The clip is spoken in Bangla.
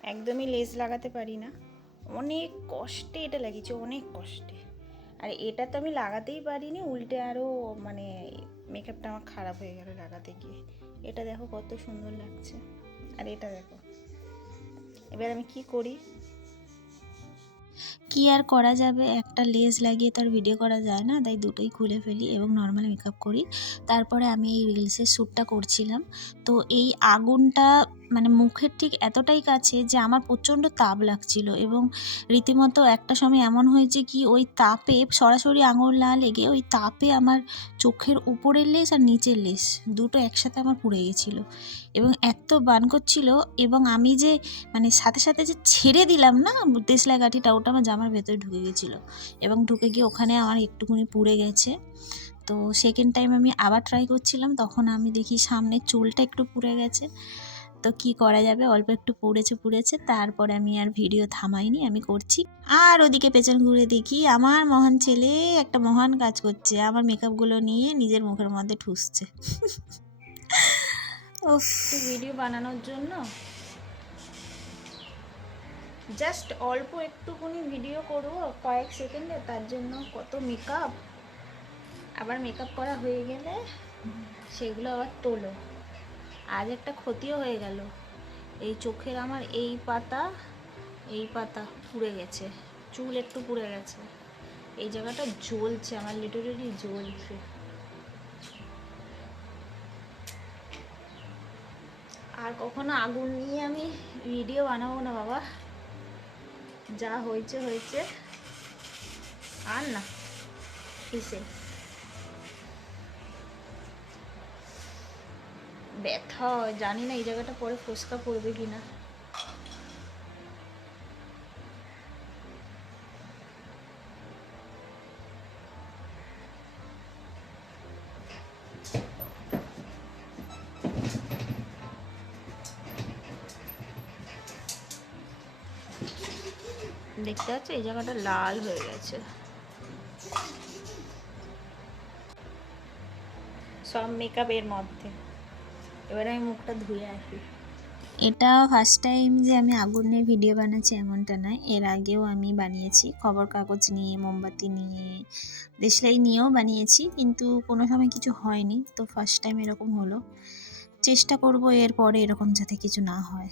একদমই লেস লাগাতে পারি না, অনেক কষ্টে এটা লাগিয়েছি, অনেক কষ্টে। আর এটা তো আমি লাগাতেই পারিনি, উল্টে আরও মানে মেকআপটা আমার খারাপ হয়ে গেল লাগাতে গিয়ে। এটা দেখো কত সুন্দর লাগছে, আর এটা দেখো। এবার আমি কি করি, কি আর করা যাবে, একটা লেস লাগিয়ে তার ভিডিও করা যায় না, তাই দুটোই খুলে ফেলি এবং নর্মাল মেকআপ করি। তারপরে আমি এই রিলসের শ্যুটটা করছিলাম। তো এই আগুনটা মানে মুখের ঠিক এতটাই কাছে যে আমার প্রচণ্ড তাপ লাগছিল, এবং রীতিমতো একটা সময় এমন হয়েছে কি ওই তাপে সরাসরি আঙুল না লেগে ওই তাপে আমার চোখের উপরের লেস আর নিচের লেস দুটো একসাথে আমার পুড়ে গেছিলো, এবং এত বান করছিল। এবং আমি যে মানে সাথে সাথে যে ছেড়ে দিলাম না দেশলাই কাঠিটা, ওটা আমার জামার ভেতরে ঢুকে গেছিলো, এবং ঢুকে গিয়ে ওখানে আমার একটুখানি পুড়ে গেছে। তো সেকেন্ড টাইম আমি আবার ট্রাই করছিলাম, তখন আমি দেখি সামনের চুলটা একটু পুড়ে গেছে। তো কি করা যাবে, অল্প একটু পুড়েছে। তারপরে আমি আর ভিডিও থামাইনি, আমি করছি। আর ওদিকে পেছন ঘুরে দেখি আমার মহান ছেলে একটা মহান কাজ করছে, আমার মেকআপগুলো নিয়ে নিজের মুখের মধ্যে ঠুসছে। উফ, ভিডিও বানানোর জন্য জাস্ট অল্প একটুখানি ভিডিও করবো কয়েক সেকেন্ডে, তার জন্য কত মেকআপ। আবার মেকআপ করা হয়ে গেলে সেগুলো আবার তোলো। আজ একটা ক্ষতিও হয়ে গেল, এই চোখের আমার এই পাতা পুড়ে গেছে, চুল একটু পুড়ে গেছে, এই জায়গাটা জ্বলছে আমার, লিটারেলি জ্বলছে। আর কখনো আগুন নিয়ে আমি ভিডিও বানাবো না বাবা, যা হয়েছে। আর না কিসে ব্যথা হয় জানি না, এই জায়গাটা পরে ফোসকা পড়বে কিনা। দেখতে পাচ্ছ এই জায়গাটা লাল হয়ে গেছে, সব মেকআপের মধ্যে। এবার আমি মুখটা ধুয়ে আসি। এটা ফার্স্ট টাইম যে আমি আগুনের ভিডিও বানাচ্ছি এমনটা নয়, এর আগেও আমি বানিয়েছি খবর কাগজ নিয়ে, মোমবাতি নিয়ে, দেশলাই নিয়েও বানিয়েছি, কিন্তু কোনো সময় কিছু হয়নি। তো ফার্স্ট টাইম এরকম হলো, চেষ্টা করব এরপরে এরকম যাতে কিছু না হয়।